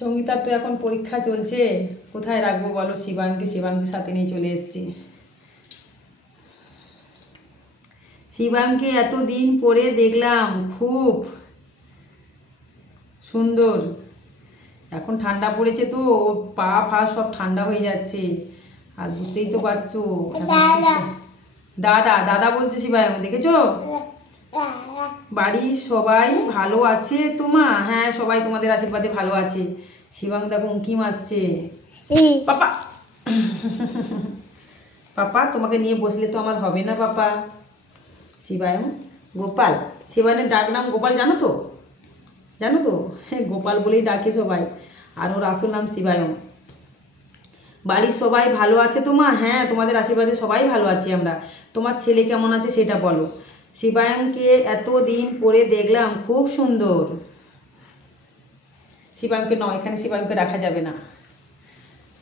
সঙ্গীতার তো এখন পরীক্ষা চলছে, কোথায় রাখবো বলো? শিবাঙ্গকে সাথে নিয়ে চলে এসেছি। শিবাঙ্গকে এতদিন পরে দেখলাম, খুব সুন্দর। এখন ঠান্ডা পড়েছে তো, ওর পা ফা সব ঠান্ডা হয়ে যাচ্ছে, আর বুঝতেই তো পারছো। দাদা দাদা বলছে শিবাঙ্গ, দেখেছো? বাড়ির সবাই ভালো আছে তো মা? হ্যাঁ, সবাই তোমাদের আশীর্বাদে ভালো আছে। শিবাঙ্গ দেখো উঁকি মারছে। পাপা পাপা তোমাকে নিয়ে বসলে তো আমার হবে না পাপা। শিবায়ং গোপাল, শিবানের ডাক নাম গোপাল, জানো তো? জানো তো? হ্যাঁ, গোপাল বলেই ডাকে সবাই, আর ওর আসল নাম শিবায়ং। বাড়ির সবাই ভালো আছে তো মা? হ্যাঁ, তোমাদের আশীর্বাদে সবাই ভালো আছি আমরা। তোমার ছেলে কেমন আছে সেটা বলো। শিবায়ংকে এতদিন পরে দেখলাম, খুব সুন্দর। শিবায়ংকে নয়, এখানে শিবায়ংকে রাখা যাবে না।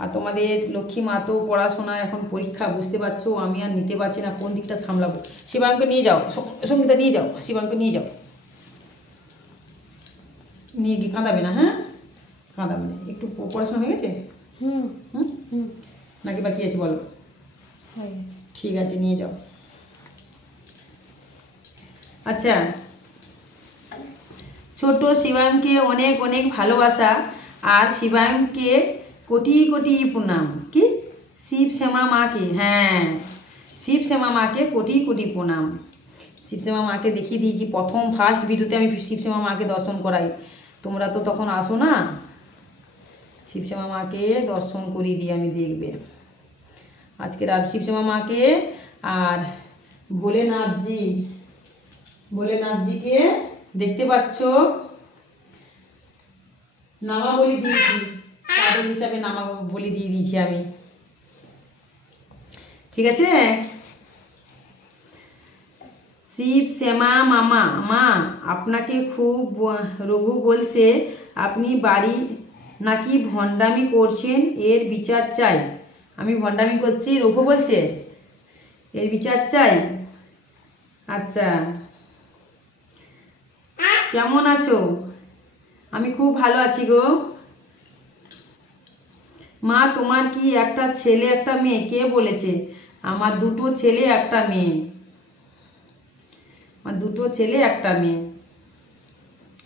আর তোমাদের লক্ষ্মী মা তো পড়াশোনা, এখন পরীক্ষা, বুঝতে পারছো, আমি আর নিতে পারছি না, কোন দিকটা সামলাবো। শিবায়ংকে নিয়ে যাও, সঙ্গীতা নিয়ে যাও, শিবায়ংকে নিয়ে যাও, নিয়ে গিয়ে কাঁদাবে না। হ্যাঁ, কাঁদাবে না। একটু পড়াশোনা হয়ে গেছে? নাকি বাকি আছে বলো? ঠিক আছে, নিয়ে যাও। আচ্ছা, ছোট শিবায়ংকে অনেক অনেক ভালোবাসা, আর শিবায়ংকে কোটি কোটি প্রণাম। কি? শিব শ্যামা মাকে, হ্যাঁ, শিব শ্যামা মাকে কোটি কোটি প্রণাম। শিব শ্যামা মাকে দেখিয়ে দিয়েছি, প্রথম ফার্স্ট ভিডিওতে আমি শিব শ্যামা মাকে দর্শন করাই, তোমরা তো তখন আসো না। শিব শ্যামা মাকে দর্শন করিয়ে দিই আমি, দেখবে আজকের। আর শিব শ্যামা মাকে আর ভোলেনাথজিকে দেখতে পাচ্ছ, নামাবলি দিয়েছি, তাদের হিসাবে নামাবলি দিয়ে দিয়েছি আমি, ঠিক আছে? শিব শ্যামা মামা, মা আপনাকে খুব রঘু বলছে, আপনি বাড়ি নাকি ভণ্ডামি করছেন, এর বিচার চাই। আমি ভণ্ডামি করছি, রঘু বলছে, এর বিচার চাই। আচ্ছা, কেমন আছো? আমি খুব ভালো আছি গো। মা তোমার কি একটা ছেলে একটা মেয়ে? কে বলেছে? আমার দুটো ছেলে একটা মেয়ে, আমার দুটো ছেলে একটা মেয়ে।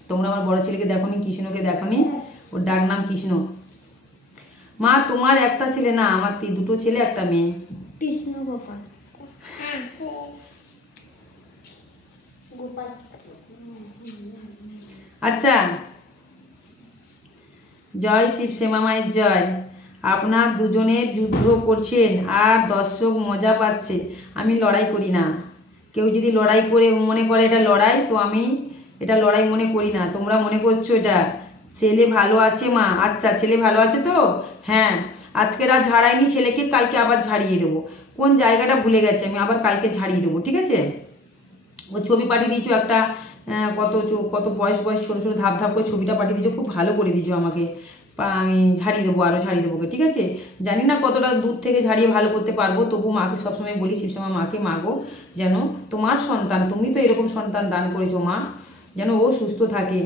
তোমরা আমার বড় ছেলেকে দেখোনি, কৃষ্ণকে দেখোনি? ওর ডাক নাম কৃষ্ণ। মা তোমার একটা ছেলে না, আমার দুটো ছেলে একটা মেয়ে। কৃষ্ণ গোপাল। আচ্ছা, জয় শিব শ্যামা মায়ের জয়। আপনার দুজনের যুদ্ধ করছেন আর দর্শক মজা পাচ্ছে। আমি লড়াই করি না। কেউ যদি লড়াই করে মনে করে এটা লড়াই, তো আমি এটা লড়াই মনে করি না। তোমরা মনে করছো এটা। ছেলে ভালো আছে মা? আচ্ছা, ছেলে ভালো আছে তো? হ্যাঁ, আজকে রাত ঝাড়াইনি ছেলেকে, কালকে আবার ঝাড়িয়ে দেবো। কোন জায়গাটা ভুলে গেছে, আমি আবার কালকে ঝাড়িয়ে দেবো, ঠিক আছে? ও ছবি পাঠিয়ে দিয়েছো একটা, কত বয়স ছোটো ছোটো ধাপ ধাপ করে ছবিটা পাঠিয়ে দিয়েছো, খুব ভালো করে দিয়েছো আমাকে। আমি ঝাড়িয়ে দেবো, আরও ঝাড়িয়ে দেবো, ঠিক আছে? জানি না কতটা দূর থেকে ঝাড়িয়ে ভালো করতে পারবো, তবু মাকে সবসময় বলি, শিবশ্যামা মাকে, মাগো যেন তোমার সন্তান, তুমি তো এরকম সন্তান দান করেছো মা, যেন ও সুস্থ থাকে।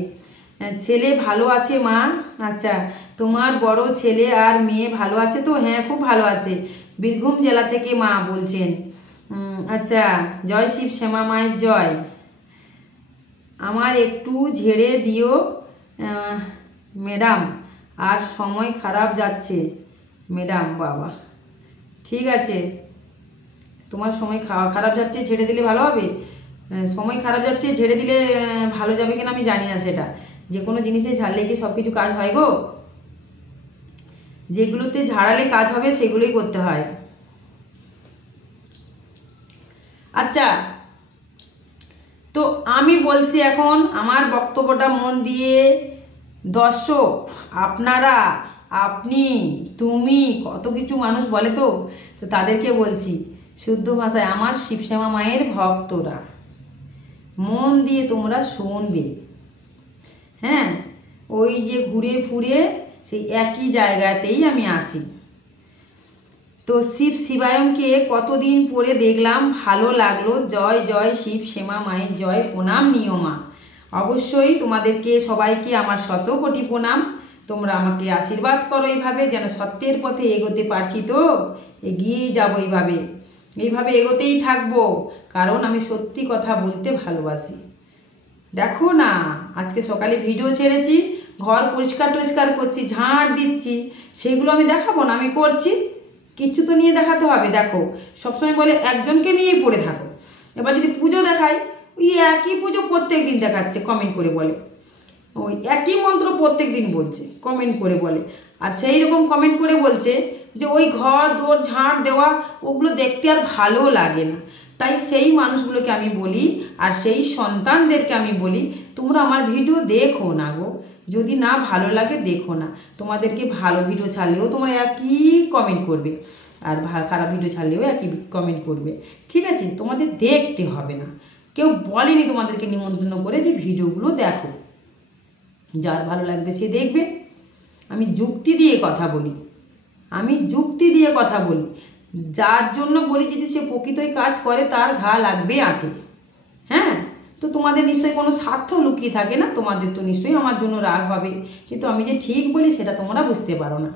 ছেলে ভালো আছে মা? আচ্ছা, তোমার বড় ছেলে আর মেয়ে ভালো আছে তো? হ্যাঁ, খুব ভালো আছে। বীরভূম জেলা থেকে মা বলছেন। আচ্ছা, জয় শিব শ্যামা মায়ের জয়। আমার একটু ঝেড়ে দিও ম্যাডাম, আর সময় খারাপ যাচ্ছে ম্যাডাম। বাবা, ঠিক আছে, তোমার সময় খারাপ যাচ্ছে, ঝেড়ে দিলে ভালো হবে? সময় খারাপ যাচ্ছে, ঝেড়ে দিলে ভালো যাবে কিনা আমি জানি না। সেটা যে কোনো জিনিসে ঝাড়লে কি সব কিছু কাজ হয় গো? যেগুলোতে ঝাড়ালে কাজ হবে সেগুলোই করতে হয়। আচ্ছা, তো আমি বলছি এখন আমার বক্তব্যটা মন দিয়ে, দর্শক আপনারা, আপনি, তুমি, কত কিছু মানুষ বলে তো তাদেরকে বলছি শুদ্ধ ভাষায়, আমার শিবশ্যামা মায়ের ভক্তরা, মন দিয়ে তোমরা শুনবে। হ্যাঁ, ওই যে ঘুরে ফুরে সেই একই জায়গাতেই আমি আসি। তো শিবায়ংকে কতদিন পরে দেখলাম, ভালো লাগলো। জয় জয় শিব শ্যামা মায়ের জয়, প্রণাম নিও মা। অবশ্যই তোমাদেরকে সবাইকে আমার শত কোটি প্রণাম। তোমরা আমাকে আশীর্বাদ করো এইভাবে, যেন সত্যের পথে এগোতে পারছি তো, এগিয়ে যাবো এইভাবে এগোতেই থাকবো, কারণ আমি সত্যি কথা বলতে ভালোবাসি। দেখো না, আজকে সকালে ভিডিও ছেড়েছি, ঘর পরিষ্কার টরিষ্কার করছি, ঝাঁট দিচ্ছি, সেগুলো আমি দেখাবো না? আমি করছি, কিচ্ছু তো নিয়ে দেখাতে হবে। দেখো, সবসময় বলে একজনকে নিয়েই পড়ে থাকো। এবার যদি পুজো দেখাই, ওই একই পুজো প্রত্যেক দিন দেখাচ্ছে, কমেন্ট করে বলে, ওই একই মন্ত্র প্রত্যেক দিন বলছে, কমেন্ট করে বলে। আর সেই রকম কমেন্ট করে বলছে যে ওই ঘর দৌড় ঝাঁট দেওয়া ওগুলো দেখতে আর ভালো লাগে না। তাই সেই মানুষগুলোকে আমি বলি, আর সেই সন্তানদেরকে আমি বলি, তোমরা আমার ভিডিও দেখো না গো, যদি না ভালো লাগে দেখো না। তোমাদেরকে ভালো ভিডিও ছাড়লেও তোমরা একই কমেন্ট করবে, আর খারাপ ভিডিও ছাড়লেও একই কমেন্ট করবে, ঠিক আছে? তোমাদের দেখতে হবে না, কেউ বলেনি তোমাদেরকে নিমন্ত্রণ করে যে ভিডিওগুলো দেখো, যার ভালো লাগবে সে দেখবে। আমি যুক্তি দিয়ে কথা বলি, যার জন্য বলি যদি সে প্রকৃতই কাজ করে তার ঘা লাগবে আতে। হ্যাঁ, তো তোমাদের নিশ্চয়ই কোনো স্বার্থ লুকিয়ে থাকে না, তোমাদের তো নিশ্চয়ই আমার জন্য রাগ হবে, কিন্তু আমি যে ঠিক বলি সেটা তোমরা বুঝতে পারো না।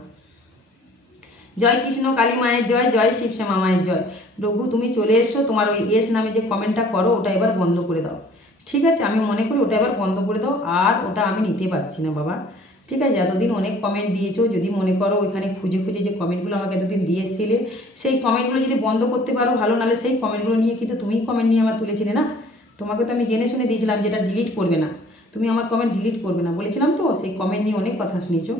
জয় কৃষ্ণ কালী মায়ের জয়, জয় শিবশ্যামা মায়ের জয়। রঘু তুমি চলে এসছো, তোমার ওই এস নামে যে কমেন্টটা করো ওটা এবার বন্ধ করে দাও, ঠিক আছে? আমি মনে করি ওটা এবার বন্ধ করে দাও, আর ওটা আমি নিতে পারছি না বাবা, ঠিক আছে? এতদিন অনেক কমেন্ট দিয়েছো, যদি মনে করো ওইখানে খুঁজে যে কমেন্টগুলো আমাকে এতদিন দিয়ে এসেছিলে, সেই কমেন্টগুলো যদি বন্ধ করতে পারো ভালো, নাহলে সেই কমেন্টগুলো নিয়ে কিন্তু তুমি কমেন্ট নিয়ে আমার তুলেছিলে না, তোমাকে তো আমি জেনে শুনে দিয়েছিলাম যেটা ডিলিট করবে না, তুমি আমার কমেন্ট ডিলিট করবে না বলেছিলাম, তো সেই কমেন্ট নিয়ে অনেক কথা শুনেছো।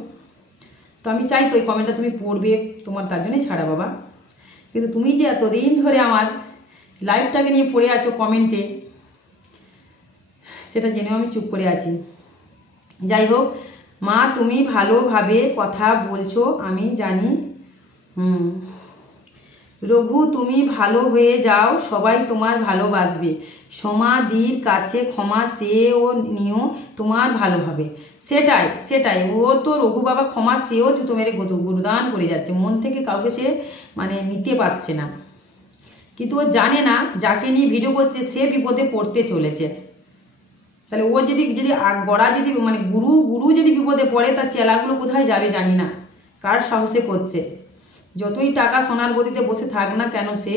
তো আমি চাই তো ওই কমেন্টটা তুমি পড়বে, তোমার তার জন্যই ছাড়া বাবা। কিন্তু তুমি যে এতদিন ধরে আমার লাইফটাকে নিয়ে পড়ে আছো কমেন্টে, সেটা জেনেও আমি চুপ করে আছি। যাই হোক মা, তুমি ভালোভাবে কথা বলছো আমি জানি। রঘু তুমি ভালো হয়ে যাও, সবাই তোমার ভালোবাসবে, সমাধির কাছে ক্ষমা চেয়েও নিও, তোমার ভালো হবে। সেটাই ও তো রঘু বাবা ক্ষমা চেয়েও জুতো মেরে গুরুদান করে যাচ্ছে, মন থেকে কাউকে সে মানে নিতে পারছে না, কিন্তু ও জানে না যাকে নিয়ে ভিডিও করছে সে বিপদে পড়তে চলেছে। তাহলে ও যদি গড়া যদি মানে গুরু যদি বিপদে পড়ে, তার চেলাগুলো কোথায় যাবে জানি না, কার সাহসে করছে। যতই টাকা সোনার গদিতে বসে থাক না কেন, সে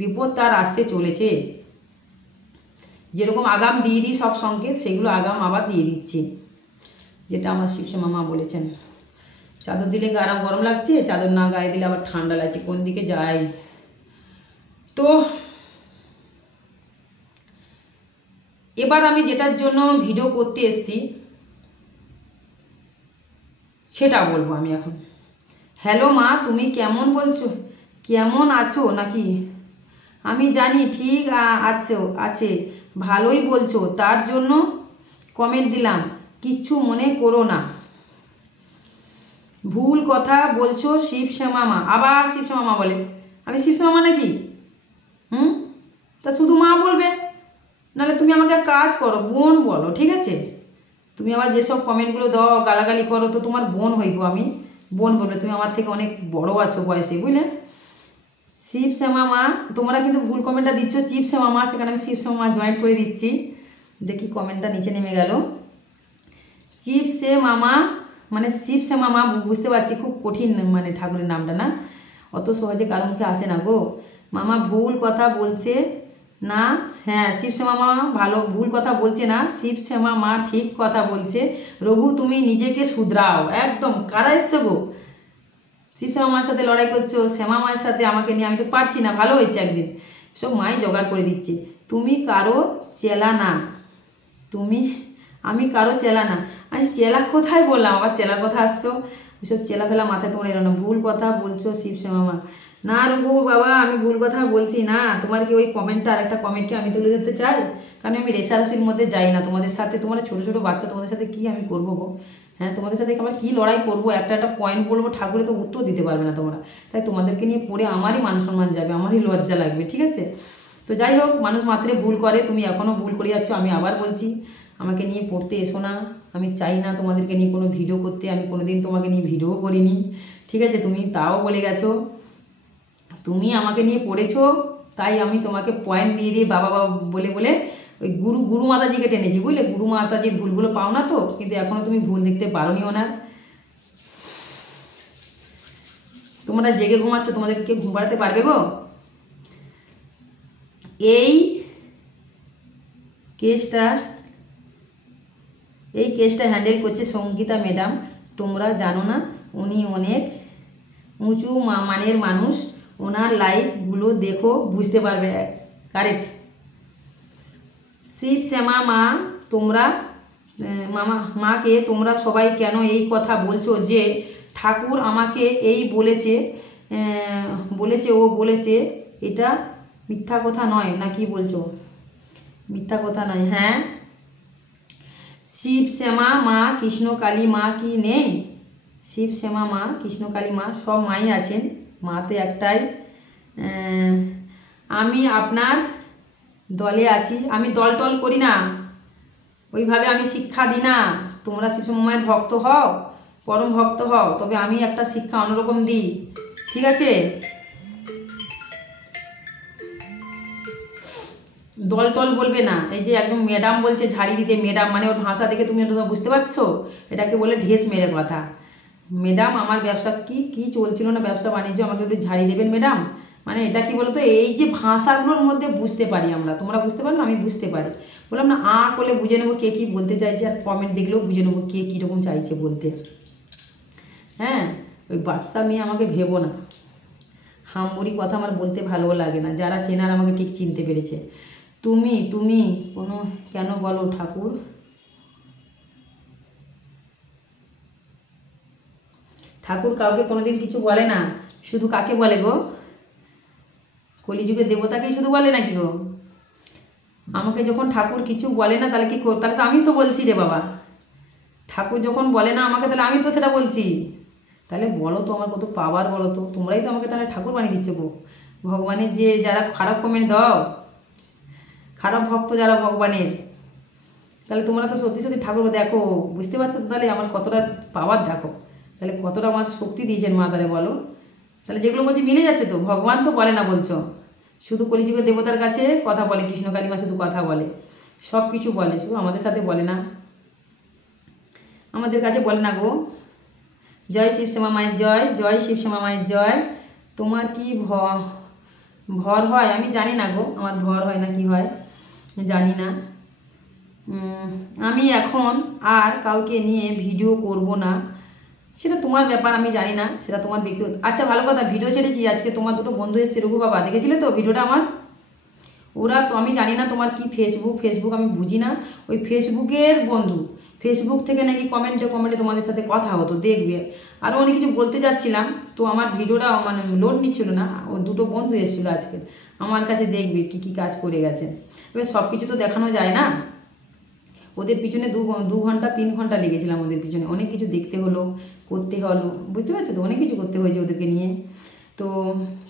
বিপদ তার আসতে চলেছে। যেরকম আগাম দিয়ে দিই সব সংকেত, সেগুলো আগাম আবার দিয়ে দিচ্ছি, যেটা আমার শিবশ্যামা মা বলেছেন। চাদর দিলে গরম লাগছে, চাদর না গায়ে দিলে আবার ঠান্ডা লাগছে, কোন দিকে যাই? তো এবার আমি যেটার জন্য ভিডিও করতে এসেছি সেটা বলবো আমি এখন। হ্যালো মা, তুমি কেমন আছো নাকি? আমি জানি ঠিক আছে, ভালোই বলছো, তার জন্য কমেন্ট দিলাম, কিচ্ছু মনে করো না। ভুল কথা বলছো শিবশ্যামা মা, আবার শিবশ্যামা মা বলে, আমি শিবশ্যামা মা নাকি? তা শুধু মা বলবে, নাহলে তুমি আমাকে কাজ করো, বোন বলো, ঠিক আছে? তুমি আবার যেসব কমেন্টগুলো দাও গালাগালি করো, তো তোমার বোন হইব আমি, বোন বলবে, তুমি আমার থেকে অনেক বড় আছো বয়সে, বুঝলে? শিবশ্যামা মা, তোমরা কিন্তু ভুল কমেন্টটা দিচ্ছ চিপশ্যামা মা, সেখানে আমি শিবশ্যামা মা জয়েন করে দিচ্ছি। দেখি কমেন্টটা নিচে নেমে গেল। চিপশ্যামা মা মানে শিবশ্যামা মা, বুঝতে পারছি খুব কঠিন মানে ঠাকুরের নামটা না, অত সহজে কারো মুখে আসে না গো। মামা ভুল কথা বলছে না, হ্যাঁ শিবশ্যামা মা ভুল কথা বলছে না, শিবশ্যামা মা ঠিক কথা বলছে। রঘু তুমি নিজেকে শুধরাও, একদম। কারা এসছে গো? শিবশ্যামা মার সাথে লড়াই করছো, শ্যামা মায়ের সাথে আমাকে নিয়ে, আমি তো পারছি না। ভালো হয়েছে একদিন সব মাই জোগাড় করে দিচ্ছি। তুমি কারো চেলা না, আমি কারো চেলা না। আমি চেলা কোথায় বললাম, আবার চেলার কথা আসছো? ওইসব চেলা ফেলা মাথায় তোমার এলো না। ভুল কথা বলছো শিবশ্যামা মা। না রঘু বাবা, আমি ভুল কথা বলছি না। তোমার কি ওই কমেন্টটা আর একটা কমেন্টকে আমি তুলে ধরতে চাই? কারণ আমি রেশারেশির মধ্যে যাই না তোমাদের সাথে। তোমরা ছোটো ছোটো বাচ্চা, তোমাদের সাথে কি আমি করবো গো? হ্যাঁ, তোমাদের সাথে আবার কী লড়াই করবো? একটা পয়েন্ট বলবো, ঠাকুরে তো উত্তর দিতে পারবে না তোমরা। তাই তোমাদেরকে নিয়ে পড়ে আমারই মান সম্মান যাবে, আমারই লজ্জা লাগবে, ঠিক আছে? তো যাই হোক, মানুষ মাত্রে ভুল করে, তুমি এখনও ভুল করে যাচ্ছ। আমি আবার বলছি, আমাকে নিয়ে পড়তে এসো না। আমি চাই না তোমাদেরকে নিয়ে কোনো ভিডিও করতে, আমি কোনোদিন তোমাকে নিয়ে ভিডিও করিনি, ঠিক আছে? তুমি তাও বলে গেছো, তুমি আমাকে নিয়ে পড়েছো, তাই আমি তোমাকে পয়েন্ট দিয়ে বাবা বলে ওই গুরু মাতাজিকে টেনেছি, বুঝলে? গুরু মাতাজির ভুলগুলো পাও না তো, কিন্তু এখনও তুমি ভুল দেখতে পারোনি ওনার। তোমরা জেগে ঘুমাচ্ছ, তোমাদের কেউ ঘুম পাড়াতে পারবে গো? এই কেসটা হ্যান্ডেল করছে সঙ্গীতা ম্যাডাম। তোমরা জানো না উনি অনেক উঁচু মানের মানুষ, ওনার লাইফগুলো দেখো বুঝতে পারবে। কারেক্ট। শিব শ্যামা মা, তোমরা মাকে তোমরা সবাই কেন এই কথা বলছো যে ঠাকুর আমাকে এই বলেছে, ও বলেছে? এটা মিথ্যা কথা নয় না কি বলছো? মিথ্যা কথা নয়। হ্যাঁ, শিব শ্যামা মা কৃষ্ণকালী মা কি নেই? শিব শ্যামা মা কৃষ্ণকালী মা সব মাই আছেন, মা তো একটাই। আমি আপনার দলে আছি। আমি দল টল করি না, ওইভাবে আমি শিক্ষা দিই না। তোমরা শিবশ্যামা মায়ের ভক্ত হও, পরম ভক্ত হও, তবে আমি একটা শিক্ষা অন্যরকম দিই, ঠিক আছে? দল টল বলবে না। এই যে একদম ম্যাডাম বলছে ঝাড়ি দিতে, ম্যাডাম মানে ওর ভাষা দেখে তুমি বুঝতে পারছো, এটাকে বলে ঢেস মেরে কথা। ম্যাডাম আমার ব্যবসা কি চলছিল না, ব্যবসা বাণিজ্য, আমাকে একটু ঝাড়ি দেবেন ম্যাডাম, মানে এটা কি বলতো? এই যে ভাষাগুলোর মধ্যে বুঝতে পারি আমরা, তোমরা বুঝতে পারো না, আমি বুঝতে পারি। বললাম না, করলে বুঝে নেবো কে কী বলতে চাইছে, আর কমেন্ট দেখলেও বুঝে নেবো কে কীরকম চাইছে বলতে। হ্যাঁ, ওই বাচ্চা মেয়ে আমাকে ভেবো না, হামবুড়ি কথা আমার বলতে ভালো লাগে না। যারা চেনার আমাকে ঠিক চিনতে পেরেছে। তুমি কোনো কেন বলো ঠাকুর? ঠাকুর কাউকে কোনোদিন কিছু বলে না, শুধু কাকে বলে গো? কলিযুগের দেবতাকেই শুধু বলে নাকি গো? আমাকে যখন ঠাকুর কিছু বলে না, তাহলে তাহলে তো আমি তো বলছি রে বাবা। ঠাকুর যখন বলে না আমাকে, তাহলে আমি তো সেটা বলছি। তাহলে বলো তো আমার কত পাওয়ার, বলো তো। তোমরাই তো আমাকে তাহলে ঠাকুর বানিয়ে দিচ্ছ গো। ভগবানের যে যারা খারাপ কমেন্ট দাও, খারাপ ভক্ত যারা ভগবানের, তাহলে তোমরা তো সত্যি সত্যি ঠাকুর দেখো, বুঝতে পারছো তো? তাহলে আমার কতটা পাওয়ার দেখো, তাহলে কতটা আমার শক্তি দিয়েছেন মা, তাহলে বলো। তাহলে যেগুলো বলছি মিলে যাচ্ছে তো। ভগবান তো বলে না বলছো, শুধু কলিযুগের দেবতার কাছে কথা বলে, কৃষ্ণকালী মা শুধু কথা বলে, সব কিছু বলে, শুধু আমাদের সাথে বলে না, আমাদের কাছে বলে না গো। জয় শিবশ্যামা মায়ের জয়, জয় শিবশ্যামা মায়ের জয়। তোমার কি ভর হয়? আমি জানি না গো, আমার ভর হয় না কি হয় জানি না। আমি এখন আর কাউকে নিয়ে ভিডিও করব না, সেটা তোমার ব্যাপার, আমি জানি না, সেটা তোমার ব্যক্তিগত। আচ্ছা ভালো কথা, ভিডিও ছেড়েছি আজকে, তোমার দুটো বন্ধু এসছে, রঘু বাবা, দেখেছিলে তো ভিডিওটা আমার? ওরা তো, আমি জানি না তোমার কি ফেসবুক আমি বুঝি না। ওই ফেসবুকের বন্ধু, ফেসবুক থেকে নাকি কমেন্টে তোমাদের সাথে কথা হতো, দেখবে। আরও অনেক কিছু বলতে যাচ্ছিলাম, তো আমার ভিডিওটা মানে লোড নিচ্ছিল না। ও দুটো বন্ধু এসেছিলো আজকে আমার কাছে, দেখবে কি কাজ করে গেছে। এবার সব কিছু তো দেখানো যায় না। ওদের পিছনে 2 ঘন্টা 3 ঘন্টা লেগেছিলাম, ওদের পিছনে অনেক কিছু দেখতে হলো, করতে হলো, বুঝতে পারছো তো? অনেক কিছু করতে হয়েছে ওদেরকে নিয়ে। তো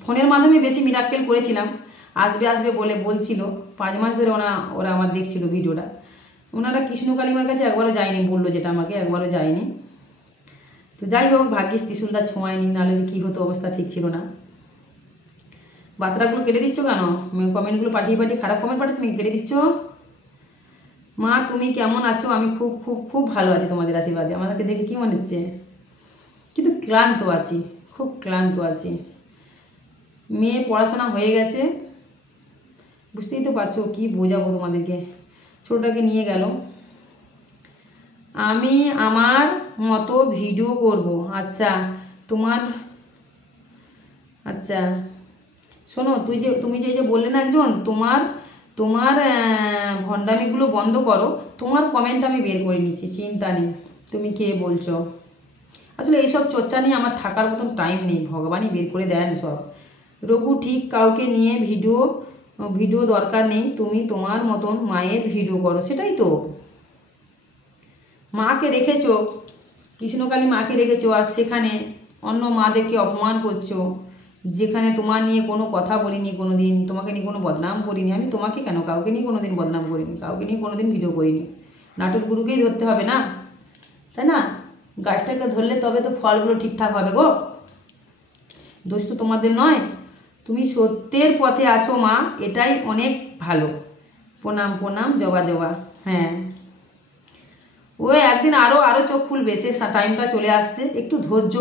ফোনের মাধ্যমে বেশি মিরাক্কেল করেছিলাম। আসবে বলে বলছিল, 5 মাস ধরে ওরা আমার দেখছিল ভিডিওটা। ওনারা কৃষ্ণকালীমার কাছে একবারও যায়নি, বললো যেটা আমাকে, একবারও যায়নি। তো যাই হোক, ভাগ্যিস ত্রিশুলটা ছোঁয়ায়নি, নাহলে যে কী হতো, অবস্থা ঠিক ছিল না। বার্তাগুলো কেটে দিচ্ছ কেন? কমেন্টগুলো পাঠিয়ে খারাপ কমেন্ট পাঠাচ্ছ, কেটে দিচ্ছ। মা তুমি কেমন আছো? আমি খুব খুব খুব ভালো আছি তোমাদের আশীর্বাদে। আমাদেরকে দেখে কী মনে হচ্ছে? কিন্তু ক্লান্ত আছি, খুব ক্লান্ত আছি। মেয়ে পড়াশোনা হয়ে গেছে, বুঝতেই তো পারছো, কি বোঝাবো তোমাদেরকে। ছোটটাকে নিয়ে গেল। আমি আমার মতো ভিডিও করব। আচ্ছা আচ্ছা শোনো, তুমি যে বললে না একজন, তোমার ভণ্ডামিগুলো বন্ধ করো। তোমার কমেন্ট আমি বের করে নিচ্ছি, চিন্তা নেই। তুমি কে বলছো? আসলে এইসব চর্চা নিয়ে আমার থাকার মতন টাইম নেই, ভগবানই বের করে দেন সব। রঘু ঠিক কাউকে নিয়ে ভিডিও দরকার নেই, তুমি তোমার মতন মায়ের ভিডিও করো। সেটাই তো, মাকে রেখেছো, কৃষ্ণকালী মাকে রেখেছো, আর সেখানে অন্য মাদেরকে অপমান করছো। যেখানে তোমার নিয়ে কোনো কথা বলিনি কোনো দিন, তোমাকে নিয়ে কোনো বদনাম করিনি। আমি তোমাকে কেন, কাউকে নিয়ে কোনো দিন বদনাম করিনি, কাউকে নিয়ে কোনো দিন ভিডিও করিনি। নাটক গুরুকেই ধরতে হবে না, তাই না? গাছটাকে ধরলে তবে তো ফলগুলো ঠিকঠাক হবে গো। দোষ তো তোমাদের নয়, তুমি সত্যের পথে আছো মা, এটাই অনেক ভালো। প্রণাম জবা। হ্যাঁ, ও একদিন আরও আরও চোখ খুলবে, সে টাইমটা চলে আসছে। একটু ধৈর্য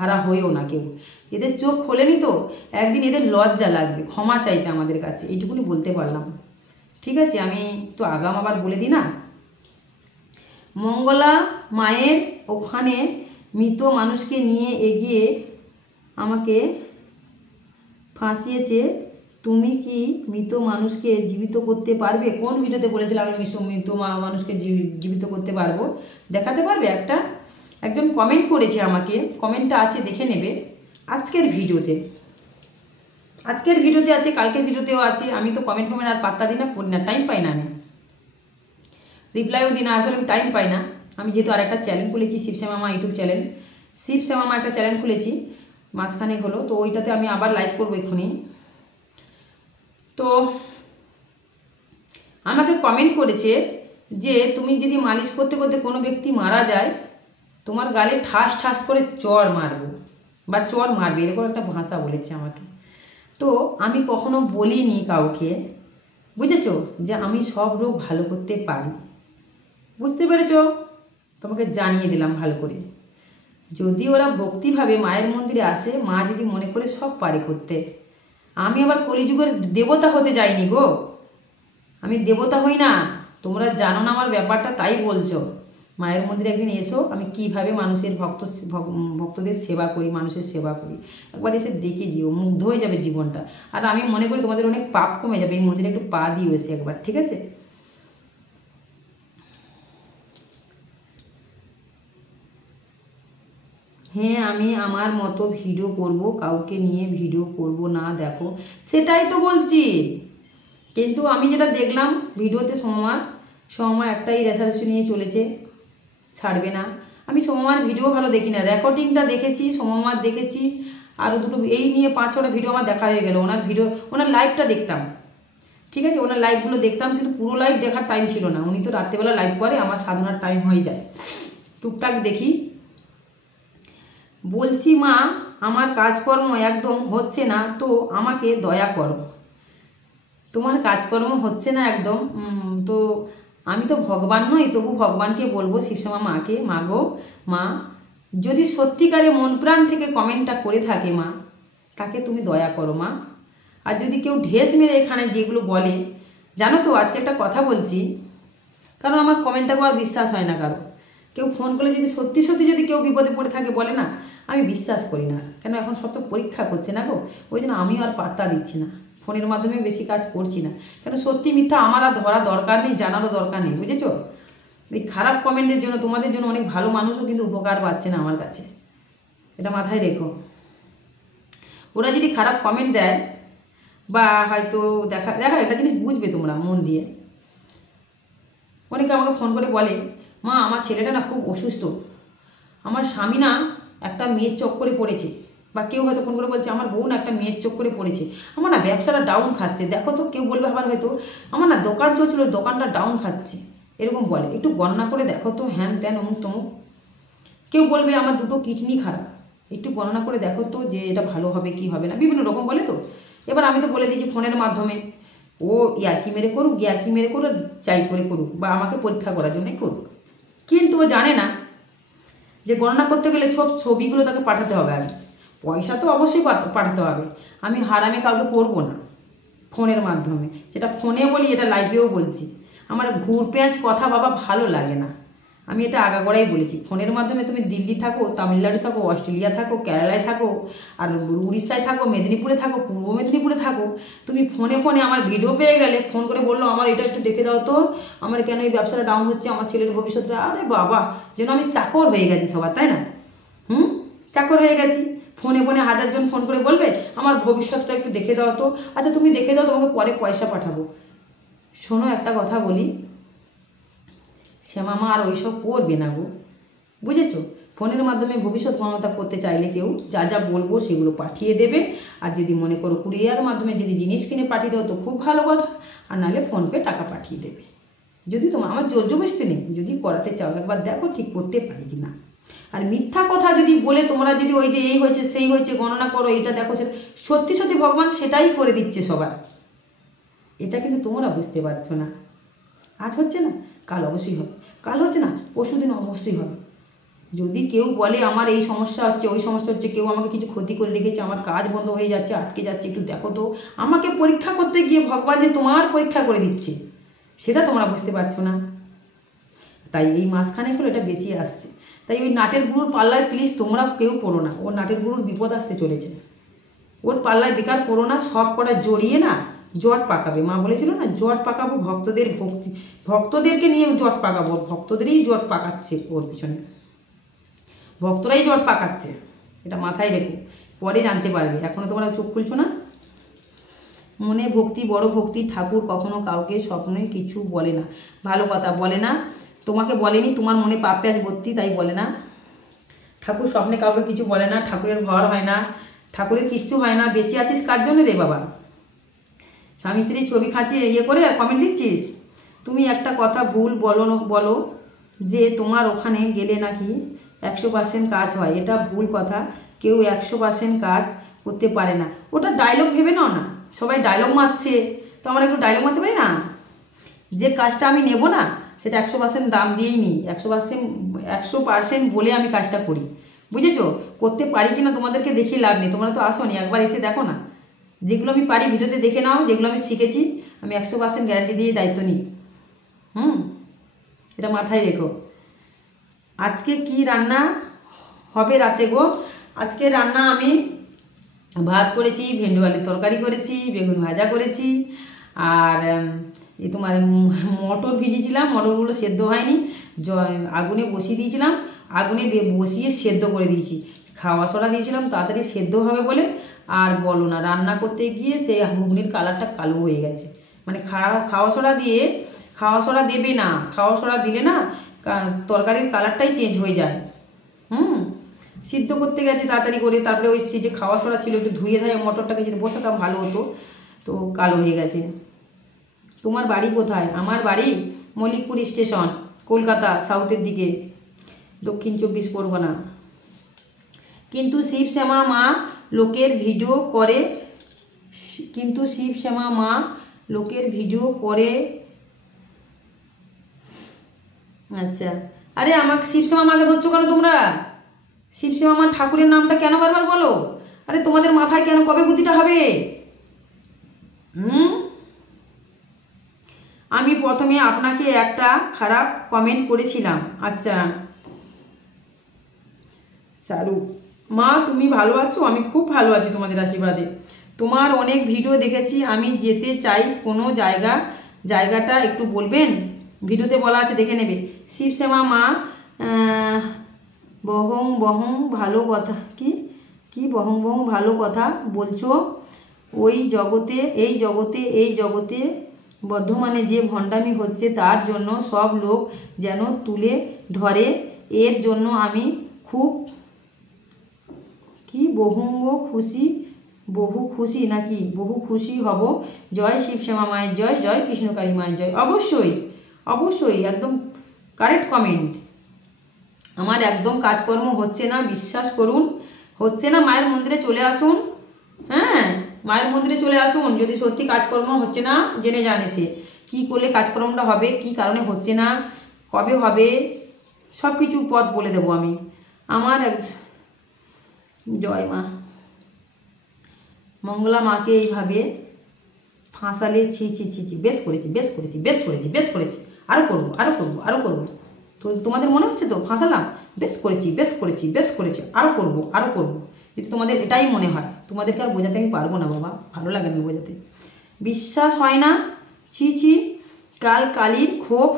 হারা হয়েও না কেউ, এদের চোখ খোলেনি তো একদিন এদের লজ্জা লাগবে ক্ষমা চাইতে আমাদের কাছে, এইটুকুনি বলতে পারলাম। ঠিক আছে, আমি তো আগাম আবার বলে দিই না। মঙ্গলা মায়ের ওখানে মৃত মানুষকে নিয়ে এগিয়ে আমাকে ফাঁসিয়েছে, তুমি কি মৃত মানুষকে জীবিত করতে পারবে? কোন ভিডিওতে বলেছিলাম আমি মৃত মানুষকে জীবিত করতে পারবো? দেখাতে পারবে? একজন কমেন্ট করেছে আমাকে, কমেন্টটা আছে দেখে নেবে আজকের ভিডিওতে আছে, কালকের ভিডিওতেও আছে। আমি তো কমেন্ট আর পাত্তা দিই না, পড়ি না, টাইম পাই না, আমি রিপ্লাইও দিই না, আসলে আমি টাইম পাই না। আমি যেহেতু আর একটা চ্যানেল খুলেছি, শিবশ্যামা ইউটিউব চ্যানেল, শিবশ্যামা একটা চ্যানেল খুলেছি মাঝখানে হলো, তো ওইটাতে আমি আবার লাইভ করবো এক্ষুনি। তো আমাকে কমেন্ট করেছে যে তুমি যদি মালিশ করতে করতে কোনো ব্যক্তি মারা যায়, তোমার গালে ঠাস ঠাস করে চড় মারবো বা চড় মারবে, এরকম একটা ভাষা বলেছে আমাকে। তো আমি কখনো বলিনি কাউকে, বুঝেছো, যে আমি সব রোগ ভালো করতে পারি। বুঝতে পেরেছো? তোমাকে জানিয়ে দিলাম ভালো করে। যদি ওরা ভক্তিভাবে মায়ের মন্দিরে আসে, মা যদি মনে করে সব পারে করতে। আমি আবার কলিযুগের দেবতা হতে যাইনি গো, আমি দেবতা হই না। তোমরা জানো না আমার ব্যাপারটা, তাই বলছো। মায়ের মন্দিরে একদিন এসো, আমি কিভাবে মানুষের ভক্তদের সেবা করি, মানুষের সেবা করি, একবার এসে দেখে যেও, মুগ্ধ হয়ে যাবে জীবনটা। আর আমি মনে করি তোমাদের অনেক পাপ কমে যাবে, এই মন্দিরে একটু পা দিও এসে একবার, ঠিক আছে? হ্যাঁ, আমি আমার মতো ভিডিও করব, কাউকে নিয়ে ভিডিও করব না, দেখো সেটাই তো বলছি। কিন্তু আমি যেটা দেখলাম ভিডিওতে, সময় একটাই রেশারেশি নিয়ে চলেছে, ছাড়বে না। আমি সোমার ভিডিও ভালো দেখি না, রেকর্ডিংটা দেখেছি, সোমার দেখেছি, আরও দুটো এই নিয়ে 5-6টা ভিডিও আমার দেখা হয়ে গেল। ওনার লাইভটা দেখতাম, ঠিক আছে, ওনার লাইভগুলো দেখতাম, কিন্তু পুরো লাইভ দেখার টাইম ছিল না। উনি তো রাত্রেবেলা লাইভ করে, আমার সাধনার টাইম হয়ে যায়, টুকটাক দেখি। বলছি মা, আমার কাজকর্ম একদম হচ্ছে না, তো আমাকে দয়া করো। তোমার কাজকর্ম হচ্ছে না একদম, তো আমি তো ভগবান নই, তবু ভগবানকে বলবো, শিবশ্যামা মাকে, মা গো মা, যদি সত্যিকারে মন প্রাণ থেকে কমেন্টটা করে থাকে মা, তাকে তুমি দয়া করো মা। আর যদি কেউ ঢেস মেরে এখানে যেগুলো বলে, জানো তো আজকে একটা কথা বলছি, কারণ আমার কমেন্টটাকে আর বিশ্বাস হয় না কারো। কেউ ফোন করলে যদি সত্যি সত্যি যদি কেউ বিপদে পড়ে থাকে বলে না, আমি বিশ্বাস করি না, কেন এখন সব তো পরীক্ষা করছে না গো, ওই জন্য আমিও আর পাত্তা দিচ্ছি না, ফোনের মাধ্যমে বেশি কাজ করছি না, কেন সত্যি মিথ্যা আমার আর ধরা দরকার নেই, জানারও দরকার নেই, বুঝেছো? এই খারাপ কমেন্টের জন্য তোমাদের জন্য অনেক ভালো মানুষও কিন্তু উপকার পাচ্ছে না আমার কাছে, এটা মাথায় রেখো। ওরা যদি খারাপ কমেন্ট দেয় বা হয়তো দেখা একটা জিনিস বুঝবে তোমরা মন দিয়ে। অনেকে আমাকে ফোন করে বলে, মা আমার ছেলেটা না খুব অসুস্থ, আমার স্বামী না একটা মেয়ের চক্করে পড়েছে, বা কেউ হয়তো ফোন করে বলছে আমার বউ না একটা মেয়ের চক্করে পড়েছে, আমার না ব্যবসাটা ডাউন খাচ্ছে, দেখো তো। কেউ বলবে আবার হয়তো আমার না দোকান চলছিল, দোকানটা ডাউন খাচ্ছে, এরকম বলে, একটু গণনা করে দেখো তো, হ্যান ত্যান অমুক তমুক। কেউ বলবে আমার দুটো কিডনি খারাপ, একটু গণনা করে দেখো তো যে এটা ভালো হবে কি হবে না, বিভিন্ন রকম বলে তো। এবার আমি তো বলে দিয়েছি ফোনের মাধ্যমে, ও ইয়ার্কি মেরে করুক, ইয়ার্কি মেরে করুক, যাই করে করুক, বা আমাকে পরীক্ষা করার জন্যই করুক, কিন্তু ও জানে না যে গণনা করতে গেলে ছবিগুলো তাকে পাঠাতে হবে, আগে পয়সা তো অবশ্যই পাঠাতে হবে। আমি হারামে কাউকে করবো না ফোনের মাধ্যমে, যেটা ফোনে বলি এটা লাইভেও বলছি, আমার ঘুরপেঁয়াজ কথা বাবা ভালো লাগে না, আমি এটা আগাগোড়াই বলেছি। ফোনের মাধ্যমে তুমি দিল্লি থাকো, তামিলনাড়ু থাকো, অস্ট্রেলিয়া থাকো, কেরালায় থাকো, আর উড়িষ্যায় থাকো, মেদিনীপুরে থাকো, পূর্ব মেদিনীপুরে থাকো, তুমি ফোনে আমার ভিডিও পেয়ে গেলে, ফোন করে বললো আমার এটা একটু দেখে দাও তো, আমার কেন এই ব্যবসাটা ডাউন হচ্ছে, আমার ছেলের ভবিষ্যৎটা, আরে বাবা, যেন আমি চাকর হয়ে গেছি সবার, তাই না? চাকর হয়ে গেছি। ফোনে 1000 জন ফোন করে বলবে আমার ভবিষ্যৎটা একটু দেখে দাও তো, আচ্ছা তুমি দেখে দাও, তোমাকে পরে পয়সা পাঠাবো। শোনো একটা কথা বলি, শ্যামামা আর ওইসব করবে না গো, বুঝেছো? ফোনের মাধ্যমে ভবিষ্যৎ গণনা করতে চাইলে কেউ যা যা বলবো সেগুলো পাঠিয়ে দেবে, আর যদি মনে করো কুরিয়ার মাধ্যমে যদি জিনিস কিনে পাঠিয়ে দাও তো খুব ভালো কথা, আর নাহলে ফোনপে টাকা পাঠিয়ে দেবে। যদি তোমার আমার জোর জবরদস্তি নেই, যদি করাতে চাও একবার দেখো ঠিক করতে পারি কি না। আর মিথ্যা কথা যদি বলে তোমরা যদি ওই যে এই হয়েছে সেই হয়েছে গণনা করো, এটা দেখো, সত্যি সত্যি ভগবান সেটাই করে দিচ্ছে সবার, এটা কিন্তু তোমরা বুঝতে পারছো না। আজ হচ্ছে না, কাল অবশ্যই হবে, কাল হচ্ছে না পরশু দিন অবশ্যই হবে। যদি কেউ বলে আমার এই সমস্যা হচ্ছে ওই সমস্যা হচ্ছে, কেউ আমাকে কিছু ক্ষতি করে রেখেছে, আমার কাজ বন্ধ হয়ে যাচ্ছে, আটকে যাচ্ছে, একটু দেখো তো, আমাকে পরীক্ষা করতে গিয়ে ভগবান যে তোমার পরীক্ষা করে দিচ্ছে সেটা তোমরা বুঝতে পারছো না। তাই এই মাঝখানে হলো এটা বেশি আসছে। তাই ওই নাটের গুরুর পাল্লায় প্লিজ তোমরা কেউ পড়ো না, ওর নাটের গুরুর বিপদ আসতে চলেছে, ওর পাল্লায় বেকার পড়ো না। সব কটা জড়িয়ে না জট পাকাবে, মা বলেছিল না জট পাকাবো, ভক্তদের ভক্তদেরকে নিয়ে জট পাকাবো, ভক্তদেরই জট পাকাচ্ছে ওর পিছনে, ভক্তরাই জট পাকাচ্ছে, এটা মাথায় রেখো, পরে জানতে পারবে, এখনও তোমরা চোখ খুলছো না। মনে ভক্তি, বড় ভক্তি, ঠাকুর কখনো কাউকে স্বপ্নে কিছু বলে না, ভালো কথা বলে না, তোমাকে বলেনি, তোমার মনে পাপ পেঁয়াজ ভর্তি তাই বলে না। ঠাকুর স্বপ্নে কাউকে কিছু বলে না, ঠাকুরের ঘর হয় না, ঠাকুরের কিচ্ছু হয় না। বেঁচে আছিস কার জন্য রে বাবা? স্বামী স্ত্রীর ছবি খাঁচিয়ে ইয়ে করে আর কমেন্ট দিচ্ছিস। তুমি একটা কথা ভুল বলো যে তোমার ওখানে গেলে নাকি 100% কাজ হয়, এটা ভুল কথা। কেউ 100% কাজ করতে পারে না, ওটা ডায়লগ ভেবে নাও না। সবাই ডায়লগ মারছে, তো আমরা একটু ডায়লগ মারতে পারি না? যে কাজটা আমি নেব না সেটা 100% দাম দিয়েই নিই, 100% বলে আমি কাজটা করি, বুঝেছো? করতে পারি কিনা তোমাদেরকে দেখিয়ে লাভ নেই, তোমরা তো আসোনি, একবার এসে দেখো না। যেগুলো আমি পারি ভিডিওতে দেখে নাও, যেগুলো আমি শিখেছি আমি 100% গ্যারান্টি দিয়ে দায়িত্ব নিই। এটা মাথায় রেখো। আজকে কি রান্না হবে রাতে গো? আজকে রান্না আমি ভাত করেছি, ভেন্ডি আলুর তরকারি করেছি, বেগুন ভাজা করেছি, আর এই তোমার মটর ভিজিয়েছিলাম, মটরগুলো সেদ্ধ হয়নি, আগুনে বসিয়ে দিয়েছিলাম, আগুনে বসিয়ে সেদ্ধ করে দিয়েছি, খাওয়া সরা দিয়েছিলাম তাড়াতাড়ি সেদ্ধ হবে বলে। আর বলো না, রান্না করতে গিয়ে সেই ঘুগনির কালারটা কালো হয়ে গেছে, মানে খাওয়া সরা দিয়ে, খাওয়া সরা দেবে না, খাওয়া সরা দিলে না তরকারির কালারটাই চেঞ্জ হয়ে যায়। সিদ্ধ করতে গেছে তাড়াতাড়ি করে, তারপরে ওই যে খাওয়া সরা ছিল একটু ধুয়ে ধায়ে মটরটাকে যদি বসাতাম ভালো হতো, তো কালো হয়ে গেছে। তোমার বাড়ি কোথায়? আমার বাড়ি মল্লিকপুর স্টেশন, কলকাতা, সাউথের দিকে, দক্ষিণ 24 পরগনা। কিন্তু শিবশ্যামা মা লোকের ভিডিও করে, কিন্তু শিবশ্যামা মা লোকের ভিডিও করে। আচ্ছা, আরে আমাকে শিবশ্যামা মাকে ধরছো কেন তোমরা? শিবশ্যামা মা ঠাকুরের নামটা কেন বারবার বলো? আরে তোমাদের মাথায় কেন কবে বুদ্ধিটা হবে? আমি প্রথমে আপনাকে একটা খারাপ কমেন্ট করেছিলাম। আচ্ছা শাহরুখ মা, তুমি ভালো আছো? আমি খুব ভালো আছি তোমাদের আশীর্বাদে। তোমার অনেক ভিডিও দেখেছি, আমি যেতে চাই কোনো জায়গাটা একটু বলবেন? ভিডিওতে বলা আছে, দেখে নেবে। শিবশ্যামা মা বহং ভালো কথা, কি বহং ভালো কথা বলছো? এই জগতে বর্ধমানে যে ভণ্ডামি হচ্ছে তার জন্য সব লোক যেন তুলে ধরে, এর জন্য আমি খুব বহু খুশি হব। জয় শিবশ্যামা মায়ের জয়, জয় কৃষ্ণকালী মায়ের জয়। অবশ্যই একদম কারেক্ট কমেন্ট। আমার একদম কাজকর্ম হচ্ছে না, বিশ্বাস করুন, হচ্ছে না। মায়ের মন্দিরে চলে আসুন, হ্যাঁ মায়ের মন্দিরে চলে আসুন। যদি সত্যি কাজকর্ম হচ্ছে না, জেনে জানে সে কী করলে কাজকর্মটা হবে, কি কারণে হচ্ছে না, কবে হবে, সব কিছু পথ বলে দেবো আমি। আমার জয় মা মঙ্গলা মাকে এইভাবে ফাঁসালে ছি। বেশ করেছি, আরও করবো। তো তোমাদের মনে হচ্ছে তো ফাঁসালাম? বেশ করেছি, আরও করবো। যদি তোমাদের এটাই মনে হয়, তোমাদেরকে আর বোঝাতে আমি পারবো না বাবা, ভালো লাগে না বোঝাতে। বিশ্বাস হয় না? ছি, কালীর ক্ষোভ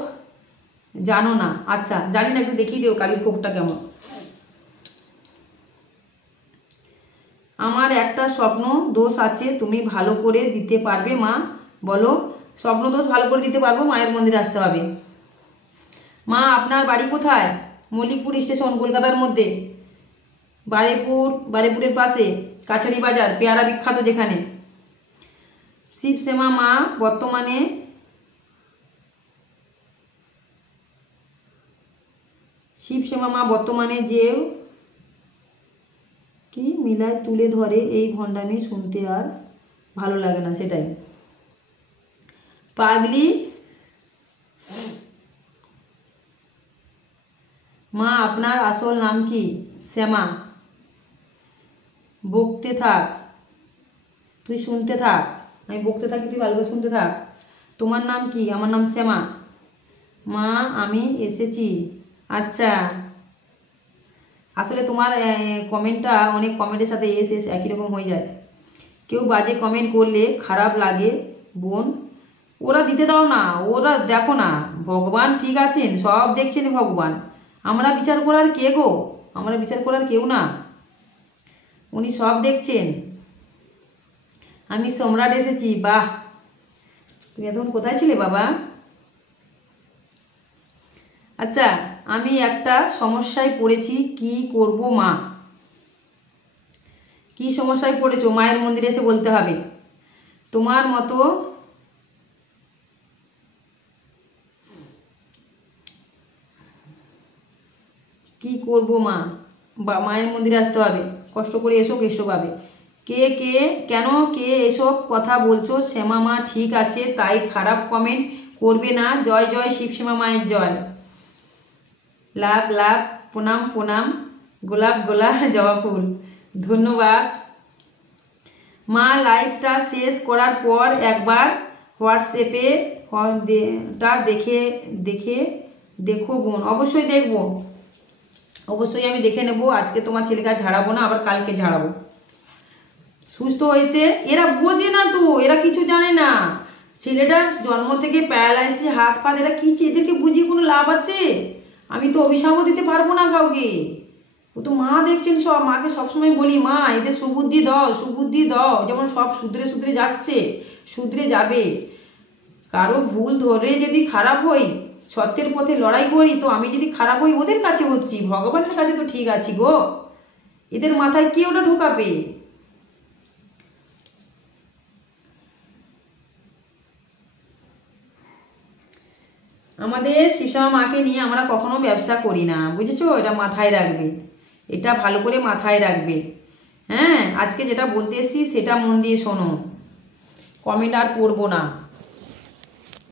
জানো না? আচ্ছা জানি না, একটু দেখিয়ে দিও কালীর ক্ষোভটা কেমন। আমার একটা স্বপ্ন দোষ আছে, তুমি ভালো করে দিতে পারবে মা? বলো। স্বপ্ন দোষ ভালো করে দিতে পারবো, মায়ের মন্দিরে আসতে হবে। মা আপনার বাড়ি কোথায়? মল্লিকপুর স্টেশন, কলকাতার মধ্যে, বারেপুরের পাশে, কাছারি বাজার, পেয়ারা বিখ্যাত যেখানে। শিবশ্যামা মা বর্তমানে যে কি মিলায় তুলে ধরে, এই ভণ্ডামি শুনতে আর ভালো লাগে না, সেটাই। পাগলি মা আপনার আসল নাম কি? শ্যামা। বকতে থাক, তুই শুনতে থাক। আমি বকতে থাকি, তুই ভালো করে শুনতে থাক। তোমার নাম কি? আমার নাম শ্যামা। মা আমি এসেছি। আচ্ছা, আসলে তোমার কমেন্টটা অনেক কমেন্টের সাথে এস এস একই রকম হয়ে যায়। কেউ বাজে কমেন্ট করলে খারাপ লাগে বোন, ওরা দিতে দাও না, ওরা দেখো না, ভগবান ঠিক আছেন, সব দেখছেন ভগবান। আমরা বিচার করার কে গো? আমরা বিচার করার কেউ না, উনি সব দেখছেন। আমি সম্রাট এসেছি। বাহ, তুমি এতক্ষণ কোথায় ছিলে বাবা? আচ্ছা, আমি একটা সমস্যায় পড়েছি, কি করব মা? কি সমস্যায় পড়েছো? মায়ের মন্দিরে এসে বলতে হবে। তোমার মতো কি করব মা? মায়ের মন্দিরে আসতে হবে, কষ্ট করে এসো, কেষ্ট পাবে। কে কে কেন কে এসব কথা বলছো? শ্যামা মা ঠিক আছে, তাই খারাপ কমেন্ট করবে না। জয় জয় শিবশ্যামা মায়ের জয়। লাভ লাভ, প্রণাম প্রণাম, গোলাপ গোলাপ জবা ফুল, ধন্যবাদ মা। লাইভটা শেষ করার পর একবার হোয়াটসঅ্যাপে দেখে দেখে দেখো বোন। অবশ্যই দেখবো, অবশ্যই আমি দেখে নেব। আজকে তোমার ছেলেকে ঝাড়াবো না, আবার কালকে ঝাড়াবো। সুস্থ হয়েছে, এরা বোঝে না তো, এরা কিছু জানে না। ছেলেটার জন্ম থেকে প্যারালাইসিস, হাত পা, এরা কি, এদেরকে বুঝিয়ে কোনো লাভ আছে? আমি তো অভিশাপও দিতে পারবো না কাউকে। ও তো মা দেখছেন সব, মাকে সবসময় বলি মা এদের সুবুদ্ধি দাও, সুবুদ্ধি দাও, যেমন সব শুধরে শুধরে যাচ্ছে, শুধরে যাবে। কারো ভুল ধরে যদি খারাপ হই, সত্যের পথে লড়াই করি, তো আমি যদি খারাপ হই ওদের কাছে হচ্ছি, ভগবানের কাছে তো ঠিক আছি গো। এদের মাথায় কে ওটা ঢোকাবে? আমাদের শিবশ্যামা মাকে নিয়ে আমরা কখনো ব্যবসা করি না, বুঝেছো? এটা মাথায় রাখবে, এটা ভালো করে মাথায় রাখবে। হ্যাঁ, আজকে যেটা বলতে এসছি সেটা মন দিয়ে শোনো, কমেন্ট আর করবো না।